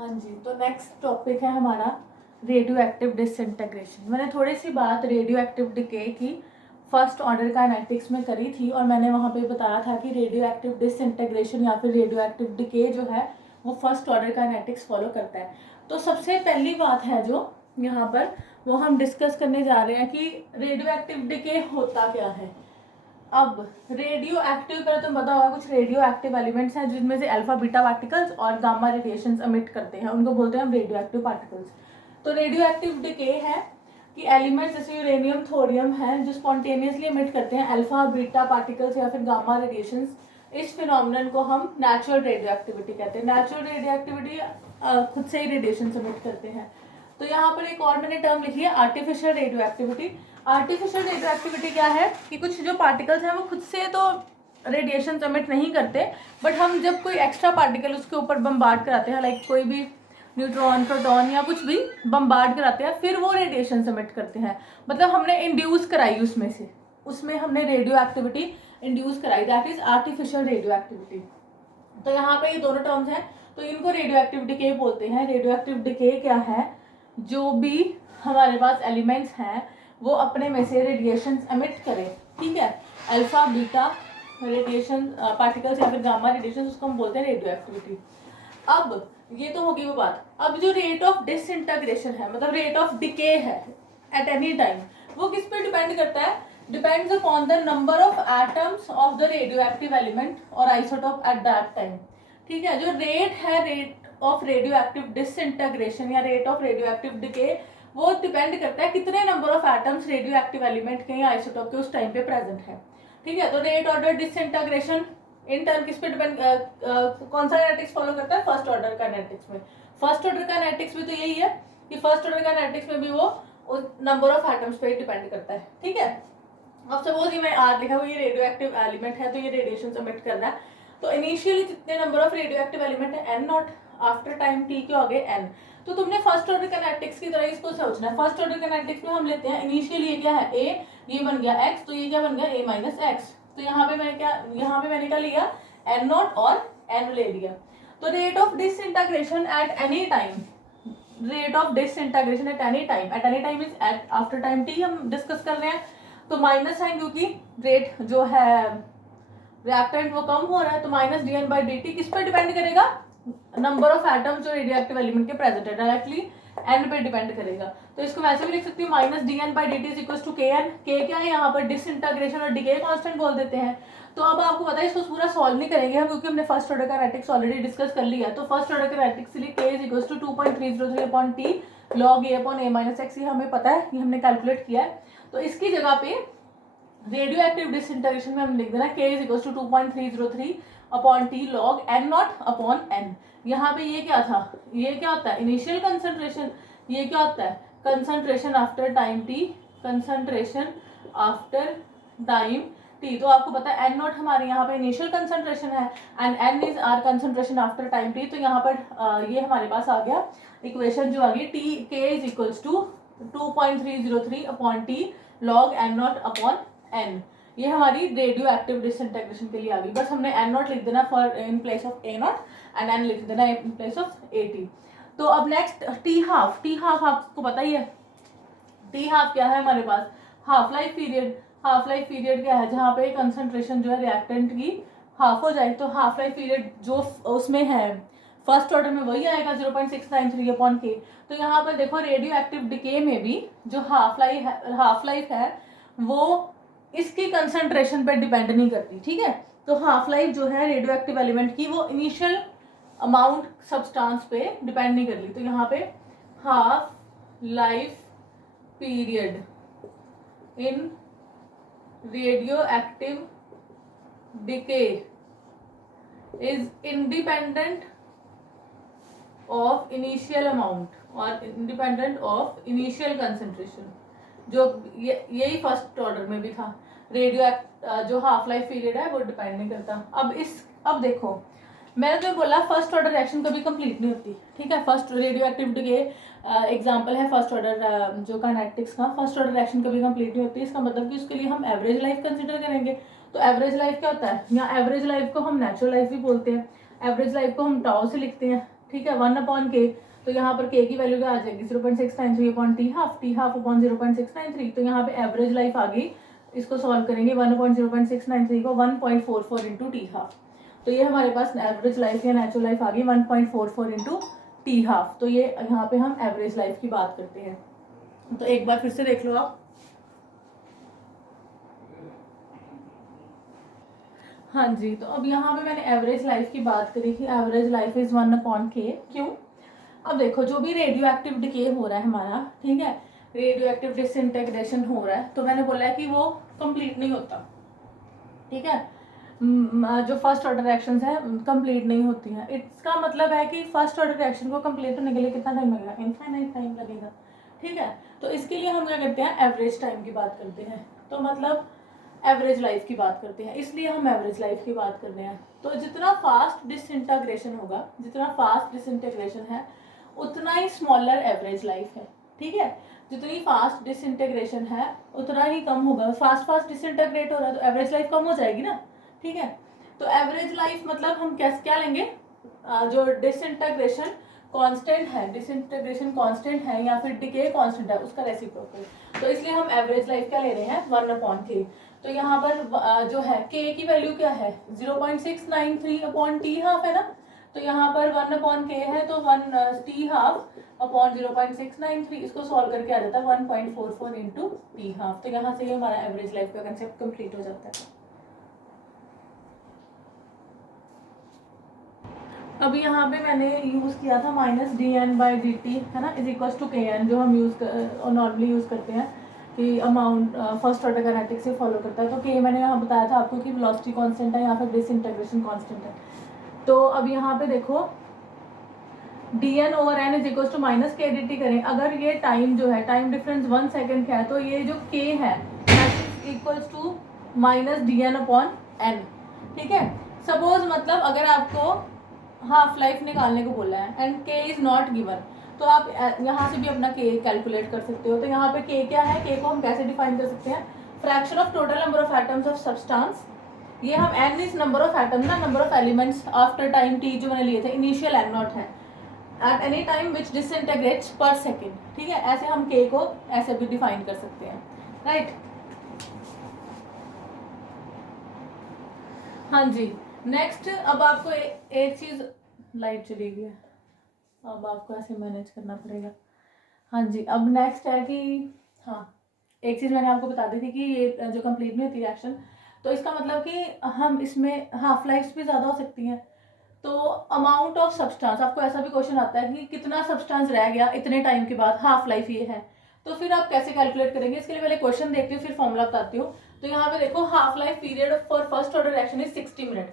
हाँ जी, तो next topic है हमारा रेडियो एक्टिव डिसइंटीग्रेशन। मैंने थोड़ी सी बात रेडियो एक्टिव डिके की फर्स्ट ऑर्डर काइनेटिक्स में करी थी और मैंने वहाँ पे बताया था कि रेडियो एक्टिव डिसइंटीग्रेशन या फिर रेडियो एक्टिव डिके जो है वो फर्स्ट ऑर्डर काइनेटिक्स फॉलो करता है। तो सबसे पहली बात है जो यहाँ पर वो हम डिस्कस करने जा रहे हैं कि रेडियो एक्टिव डिके होता क्या है। अब रेडियो एक्टिव पर तुम पता होगा कुछ रेडियो एक्टिव एलिमेंट्स हैं जिनमें से अल्फा बीटा पार्टिकल्स और गामा रेडिएशंस एमिट करते हैं, उनको बोलते हैं हम रेडियो एक्टिव पार्टिकल्स। तो रेडियो एक्टिव डिके है कि एलिमेंट्स जैसे यूरेनियम थोरियम है जो स्पॉन्टेनियसली एमिट करते हैं अल्फा बीटा पार्टिकल्स या फिर गामा रेडिएशंस। इस फिनोमिनन को हम नेचुरल रेडियो एक्टिविटी कहते हैं। नेचुरल रेडियो एक्टिविटी खुद से ही रेडिएशन एमिट करते हैं। तो यहाँ पर एक और मैंने टर्म लिखी है artificial radio activity. Artificial radio activity क्या है कि कुछ जो पार्टिकल्स हैं वो खुद से तो रेडिएशन एमिट नहीं करते, बट हम जब कोई एक्स्ट्रा पार्टिकल उसके ऊपर बम्बार्ड कराते हैं, लाइक कोई भी न्यूट्रॉन प्रोटॉन या कुछ भी बम्बार्ड कराते हैं, फिर वो रेडिएशन एमिट करते हैं। मतलब हमने इंड्यूस कराई उसमें हमने रेडियो एक्टिविटी इंड्यूस कराई, that is artificial radio activity. तो यहाँ पे ये दोनों टर्म्स हैं, तो इनको रेडियो एक्टिव डिके बोलते हैं। रेडियो एक्टिव डिके क्या है, जो भी हमारे पास एलिमेंट्स हैं वो अपने में से रेडिएशन एमिट करें, ठीक है, अल्फा बीटा रेडिएशन पार्टिकल्स या फिर गामा रेडिएशन, उसको हम बोलते हैं रेडियो एक्टिविटी। अब ये तो होगी वो बात। अब जो रेट ऑफ डिसइंटीग्रेशन है, मतलब रेट ऑफ डिके है एट एनी टाइम, वो किस पे डिपेंड करता है, depends upon the number of atoms of the radio active element और आइसोटोप एट दैट टाइम। ठीक है, जो रेट है rate of radioactive disintegration या rate of radioactive decay, वो डिपेंड करता है कितने number of atoms radio active element के या आइसोटोप के उस टाइम पे प्रेजेंट है। ठीक है, तो rate order disintegration in turn किस पे डिपेंड, कौन सा काइनेटिक्स फॉलो करता है, फर्स्ट ऑर्डर काइनेटिक्स में। फर्स्ट ऑर्डर काइनेटिक्स में तो यही है कि फर्स्ट ऑर्डर काइनेटिक्स में भी वो नंबर ऑफ एटम्स पे डिपेंड करता है। ठीक है, अब सपोज ये मैं आर लिखा हुआ, ये रेडियो एक्टिव एलिमेंट है तो ये रेडिएशन एमिट कर रहा है, तो इनिशियली जितने number of radio active element है N naught, after time T के आगे एन। तो तुमने फर्स्ट ऑर्डर काइनेटिक्स की तरह इसको सोचना है। फर्स्ट ऑर्डर काइनेटिक्स में हम लेते हैं इनिशियली ये क्या है ए, ये बन गया एक्स, तो ये क्या बन गया ए माइनस एक्स। तो यहाँ पे मैंने क्या लिया, एन नॉट और एन ले लिया। तो rate of disintegration at any time, rate of disintegration at any time is at after time t हम डिस्कस कर रहे हैं। तो माइनस है क्योंकि रेट जो है रिएक्टेंट वो कम हो रहा है, तो minus d N by d t किस पर डिपेंड करेगा, नंबर ऑफ एटम्स जो रेडियो एक्टिव एलिमेंट के प्रेजेंट है, डायरेक्टली एन पे डिपेंड करेगा। तो इसको वैसे भी लिख सकती हूँ minus d N by d t is equal to k N. K क्या है यहाँ पर, डिसइंटीग्रेशन और डिके कांस्टेंट बोल देते हैं। तो अब आपको पता है इसको पूरा सॉल्व नहीं करेंगे हम, क्योंकि हमने first order kinetics already discuss कर लिया है। तो फर्स्ट ऑर्डर काइनेटिक्स के लिए k is equal to 2.303 upon t log a upon a minus x, ये हमें पता है, ये हमने कैलकुलेट किया है। तो इसकी जगह पे रेडियो एक्टिव डिसइंटीग्रेशन में हम लिख देना k is equal to 2.303 upon t log N naught upon N. यहाँ पे ये क्या था, ये क्या होता है इनिशियल कंसंट्रेशन, ये क्या होता है concentration after time t, concentration after time t. तो आपको पता है एन नॉट हमारे यहाँ पे इनिशियल कंसंट्रेशन है and N is our concentration after time t. तो यहाँ पर ये हमारे पास आ गया इक्वेशन जो आ गई, t k is equals to 2.303 upon t log N naught upon N. ये हमारी रेडियो एक्टिव डिसइंटीग्रेशन के लिए आ गई। बस हमने एन नॉट लिख देना for in place of A naught and N लिख देना in place of A T. तो अब next T half, T half आपको पता ही है, टी हाफ क्या है हमारे पास, half life period. Half life period क्या है, जहाँ पे कंसंट्रेशन जो है रिएक्टेंट की हाफ हो जाए, तो हाफ लाइफ पीरियड जो उसमें है फर्स्ट ऑर्डर में वही आएगा 0.693 अपॉन के। तो यहाँ पर देखो रेडियो एक्टिव डिके में भी जो हाफ लाइफ है वो इसकी कंसंट्रेशन पे डिपेंड नहीं करती। ठीक है, तो हाफ लाइफ जो है रेडियो एक्टिव एलिमेंट की वो इनिशियल अमाउंट सब्सटेंस पे डिपेंड नहीं कर रही। तो यहाँ पे half life period in radio active decay is independent of initial amount और इंडिपेंडेंट ऑफ इनिशियल कंसंट्रेशन, जो यही फर्स्ट ऑर्डर में भी था। रेडियो जो हाफ लाइफ पीरियड है वो डिपेंड नहीं करता। अब देखो मैंने तो बोला फर्स्ट ऑर्डर रिएक्शन कभी कंप्लीट नहीं होती। ठीक है, फर्स्ट रेडियो एक्टिविटी के एग्जांपल है फर्स्ट ऑर्डर जो काइनेटिक्स का, फर्स्ट ऑर्डर रिएक्शन कभी कंप्लीट नहीं होती। इसका मतलब कि उसके लिए हम एवरेज लाइफ कंसिडर करेंगे। तो एवरेज लाइफ क्या होता है, यहाँ एवरेज लाइफ को हम नेचुरल लाइफ भी बोलते हैं, एवरेज लाइफ को हम टाउ से लिखते हैं। ठीक है, 1/k। तो यहाँ पर k की वैल्यू क्या आ जाएगी 0.693 टी हाफ अपॉन 0.693। तो यहाँ पे एवरेज लाइफ आ गई, इसको सॉल्व करेंगे 1/0.693 को 1.44 इंटू टी हाफ। तो ये हमारे पास एवरेज लाइफ या नेचुरल लाइफ आ गई 1.44 इंटू टी हाफ। तो ये यहाँ पे हम एवरेज लाइफ की बात करते हैं। तो एक बार फिर से देख लो आप। हाँ जी, तो अब यहाँ पे मैंने एवरेज लाइफ की बात करी थी, एवरेज लाइफ इज 1/k। क्यों? अब देखो, जो भी रेडियो एक्टिव डिके हो रहा है हमारा, ठीक है, रेडियो एक्टिव डिसइंटीग्रेशन हो रहा है, तो मैंने बोला है कि वो कंप्लीट नहीं होता, ठीक है। जो फर्स्ट ऑर्डर रिएक्शंस है कंप्लीट नहीं होती हैं। इसका मतलब है कि फर्स्ट ऑर्डर रिएक्शन को कंप्लीट होने के लिए कितना टाइम लगेगा, इनफाइनाइट टाइम लगेगा, ठीक है। तो इसके लिए हम क्या करते हैं, एवरेज टाइम की बात करते हैं, तो मतलब एवरेज लाइफ की बात करते हैं, इसलिए हम एवरेज लाइफ की बात कर रहे हैं। तो जितना फास्ट डिसइंटीग्रेशन होगा, जितना फास्ट डिसइंटीग्रेशन है उतना ही स्मॉलर एवरेज लाइफ है, ठीक है। जितनी फास्ट डिसइंटीग्रेशन है उतना ही कम होगा। फास्ट फास्ट डिसइंटीग्रेट हो रहा है तो एवरेज लाइफ कम हो जाएगी ना, ठीक है। तो एवरेज लाइफ मतलब हम कैसे क्या लेंगे, जो डिसइंटीग्रेशन कांस्टेंट है, डिसइंटीग्रेशन कांस्टेंट है या फिर डिके कांस्टेंट है, उसका रेसिप्रोकल। तो इसलिए हम एवरेज लाइफ क्या ले रहे हैं 1/k। तो यहाँ पर जो है k की वैल्यू क्या है 0.693 अपॉन टी हाफ है ना। तो यहाँ पर 1/k है, तो 1 टी हाफ अपॉन 0.693, इसको सॉल्व करके आ जाता है 1.44 इंटू टी हाफ। तो यहाँ से ये हमारा एवरेज लाइफ का कंसेप्ट कंप्लीट हो जाता है। अभी यहाँ पे मैंने यूज किया था -dn/dt है ना, इज इक्वल टू kn, जो हम नॉर्मली यूज करते हैं कि अमाउंट फर्स्ट ऑर्डर काइनेटिक्स से फॉलो करता है। तो k मैंने यहाँ बताया था आपको कि वेलोसिटी कांस्टेंट है या फिर डिसइंटीग्रेशन कांस्टेंट है। तो अब यहाँ पे देखो dn/n is equal to -k/dt करें, अगर ये टाइम जो है, टाइम डिफरेंस 1 सेकेंड का है, तो ये जो k है इक्वल टू -dn/n, ठीक है। सपोज मतलब अगर आपको हाफ लाइफ निकालने को बोला है and k is not given, तो आप यहाँ से भी अपना k कैलकुलेट कर सकते हो। तो यहाँ पे k क्या है, k को हम कैसे डिफाइन कर सकते हैं, fraction of total number of atoms of substance. ये हम n is number of atom ना, number of elements after time t जो मैंने लिए थे, इनिशियल n0 है, at any time which disintegrates per second, ठीक है। ऐसे हम k को ऐसे भी डिफाइन कर सकते हैं, राइट। हाँ जी, नेक्स्ट अब आपको एक चीज, लाइट चली गई है, अब आपको ऐसे मैनेज करना पड़ेगा। हाँ जी, अब नेक्स्ट है कि हाँ, एक चीज़ मैंने आपको बता दी थी कि ये जो कंप्लीट नहीं होती रिएक्शन, तो इसका मतलब कि हम इसमें हाफ लाइफ भी ज़्यादा हो सकती हैं। तो अमाउंट ऑफ सब्सटेंस, आपको ऐसा भी क्वेश्चन आता है कि कितना सब्सटेंस रह गया इतने टाइम के बाद, हाफ लाइफ ये है, तो फिर आप कैसे कैलकुलेट करेंगे। इसके लिए पहले क्वेश्चन देखती हूँ, फिर फॉर्मूला बताती हूँ। तो यहाँ पे देखो, half life period for first order reaction is 60 minute,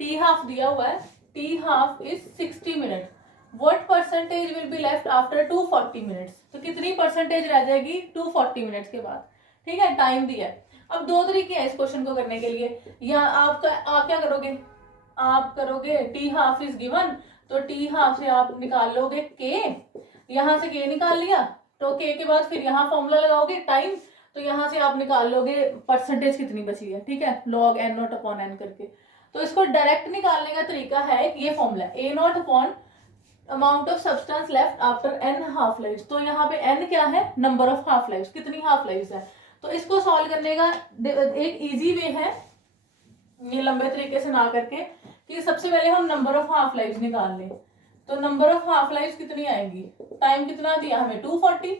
T half दिया हुआ है, T half is 60 minute, what percentage will be left after 240 minutes. तो कितनी परसेंटेज रह जाएगी 240 मिनट्स के बाद, ठीक है, टाइम दिया है। अब दो तरीके हैं इस क्वेश्चन को करने के लिए, या आप क्या करोगे, आप करोगे टी हाफ इज गिवन, तो टी हाफ से आप निकाल लोगे के, यहाँ से के निकाल लिया, तो के के बाद फिर यहाँ फॉर्मूला लगाओगे टाइम, तो यहाँ से आप निकाल लोगे परसेंटेज कितनी बची है, ठीक है, log n0 अपॉन n करके। तो इसको डायरेक्ट निकालने का तरीका है ये formula, a0 upon amount of substance left after n half life. तो यहाँ पे n क्या है, नंबर ऑफ हाफ लाइफ, कितनी हाफ लाइफ है। तो इसको सॉल्व करने का एक इजी वे है, ये लंबे तरीके से ना करके, कि सबसे पहले हम नंबर ऑफ हाफ लाइफ निकाल लें। तो नंबर ऑफ हाफ लाइफ कितनी आएंगी, टाइम कितना दिया हमें 240,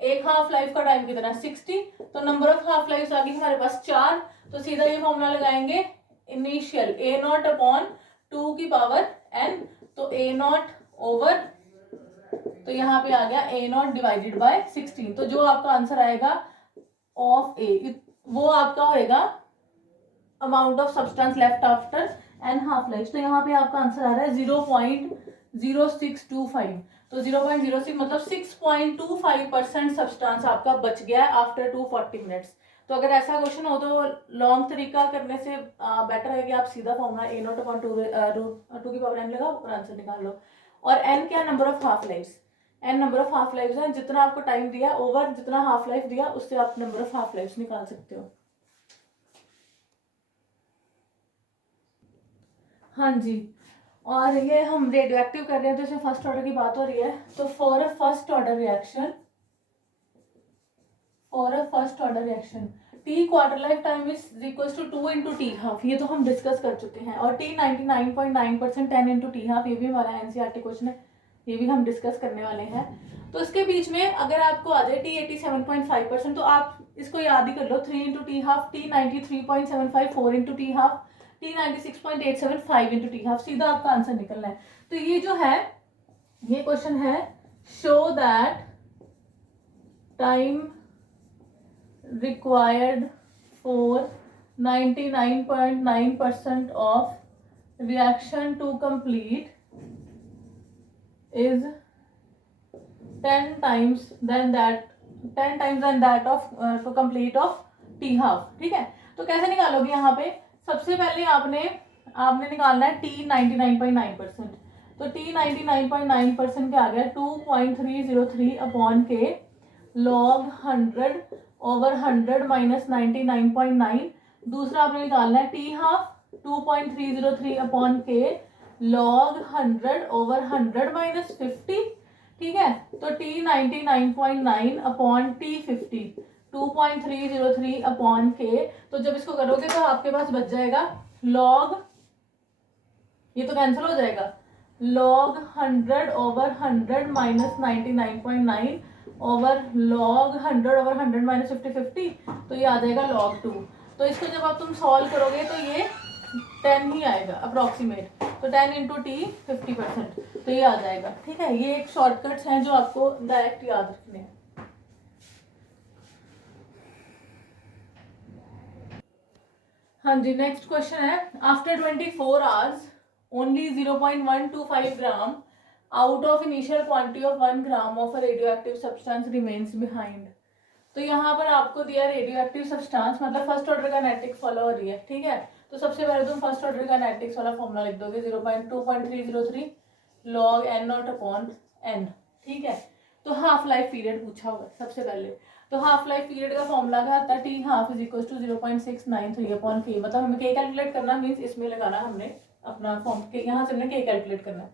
एक हाफ लाइफ का टाइम कितना 60, तो नंबर ऑफ हाफ लाइफ आ गई हमारे पास 4। तो सीधा ये फॉर्मूला लगाएंगे, इनिशियल a0 अपॉन 2 की पावर n, तो a0 ओवर, तो यहाँ पे आ गया a0 डिवाइडेड बाय 16। तो जो आपका आंसर आएगा ऑफ a, वो आपका होएगा amount of substance left after N half life. तो यहाँ पे आपका आंसर आ रहा है 0.0625। तो 0.06 मतलब 6.25% सब्सटेंस आपका बच गया है आफ्टर 240 मिनट्स। तो अगर ऐसा क्वेश्चन हो तो लॉन्ग तरीका करने से बेटर है कि आप सीधा फॉर्मूला a0 अपॉन 2 की पावर n लगाओ और आंसर निकाल लो। और n क्या, number of half life, n number of half life है, जितना आपको टाइम दिया ओवर जितना हाफ लाइफ दिया उससे आप नंबर ऑफ हाफ लाइफ निकाल सकते हो। हाँ जी, और ये हम रेडियो एक्टिव कर रहे हैं तो इसमें फर्स्ट ऑर्डर की बात हो रही है। तो for a first order reaction t quarter life time is equal to 2 into t half, ये तो हम डिस्कस कर चुके हैं। और टी 99.9% 10 इंटू टी हाफ, ये भी हमारा एनसीईआरटी क्वेश्चन है, ये भी हम डिस्कस करने वाले हैं। तो इसके बीच में अगर आपको आ जाए टी 87.5%, तो आप इसको याद ही कर लो, 3 into t half, T 93.75, 4 into t half, T 96.87, 5 into t half, सीधा आपका आंसर निकलना है। तो ये जो है ये क्वेश्चन है, show that time required for 99.9% of reaction to complete is 10 times than that of to complete of t half। ठीक है, तो कैसे निकालोगे? यहाँ पे सबसे पहले आपने निकालना है t 99.9%। तो t 99.9% क्या आ गया? 2.303 अपॉन के log 100 ओवर 100 माइनस 99.9। दूसरा आपने निकालना है टी हाफ, 2.303 अपॉन के log 100 ओवर 100 माइनस 50। ठीक है, तो T 99.9 upon T 50, 2.303 upon k. तो जब इसको करोगे तो आपके पास बच जाएगा log, ये तो कैंसिल हो जाएगा, log 100 over 100 minus 99.9 over log 100 over 100 minus 50, तो ये आ जाएगा log 2। तो इसको जब आप तुम सॉल्व करोगे तो ये 10 ही आएगा अप्रोक्सीमेट, तो 10 इंटू टी 50%, तो ये आ जाएगा। ठीक है, ये एक शॉर्टकट्स हैं जो आपको डायरेक्ट याद रखने हैं। हाँ जी, नेक्स्ट क्वेश्चन है, after 24 hours only 0.125 gram out of initial quantity of 1 gram of a radio active substance remains behind. तो यहाँ पर आपको दिया रेडियो एक्टिव सब्सटेंस, मतलब फर्स्ट ऑर्डर काइनेटिक्स फॉलो हो रही है। ठीक है, तो सबसे पहले तुम फर्स्ट ऑर्डर काइनेटिक्स वाला फॉर्मूला लिख दोगे, 0.2.303 log n not upon n। ठीक है, तो हाफ लाइफ पीरियड पूछा हुआ है सबसे पहले। तो हाफ लाइफ पीरियड का फॉर्मूला क्या आता है? T half is equal to 0.693 upon k, मतलब हमें के कैलकुलेट करना मीन्स इसमें लगाना हमने अपना फॉर्म के, यहाँ से हमने के कैलकुलेट करना है।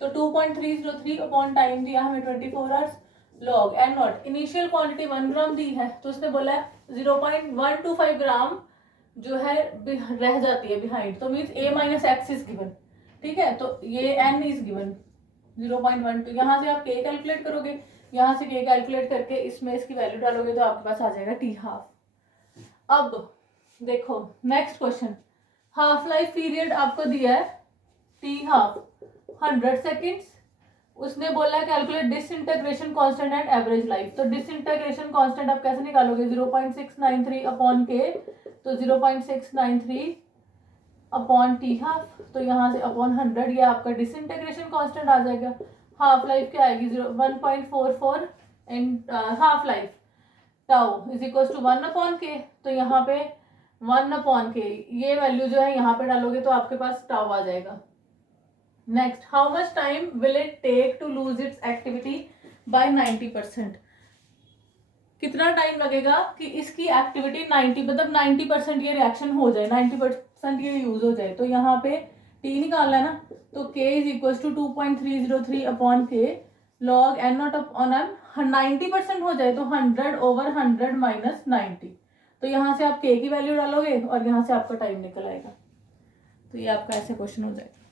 तो 2.303 अपॉन टाइम दिया हमें 24 hours, log N naught initial quantity 1 gram दी है, तो उसने बोला है 0.125 ग्राम जो है रह जाती है बिहाइंड, तो means a minus x is given. ठीक है, तो ये n इज गिवन 0.12। यहाँ से आप k कैलकुलेट करोगे, यहाँ से k कैलकुलेट करके इसमें इसकी वैल्यू डालोगे तो आपके पास आ जाएगा टी हाफ। अब देखो next question, half life period आपको दिया है टी हाफ 100 सेकेंड्स, उसने बोला है calculate disintegration constant and average life. तो डिसइंटीग्रेशन कांस्टेंट आप कैसे निकालोगे? 0.693 अपॉन के, तो 0.693 अपॉन टी हाफ, तो यहाँ से अपॉन 100, ये आपका डिसइंटीग्रेशन कांस्टेंट आ जाएगा। हाफ लाइफ क्या आएगी? 1.44 and half life tau is equal to 1 upon k, तो यहाँ पे 1 अपॉन के ये वैल्यू जो है यहाँ पे डालोगे तो आपके पास टाउ आ जाएगा। Next, how much time will it take to lose its activity by 90%। कितना टाइम लगेगा कि इसकी एक्टिविटी 90 मतलब 90% ये रिएक्शन हो जाए, 90% ये यूज हो जाए। तो यहाँ पे टी निकालना है ना, तो k is equal to 2.303 upon K log N naught upon N, 90% हो जाए तो 100 ओवर 100 माइनस 90, तो यहाँ से आप k की वैल्यू डालोगे और यहाँ से आपका टाइम निकल आएगा। तो ये आपका ऐसे क्वेश्चन हो जाएगा।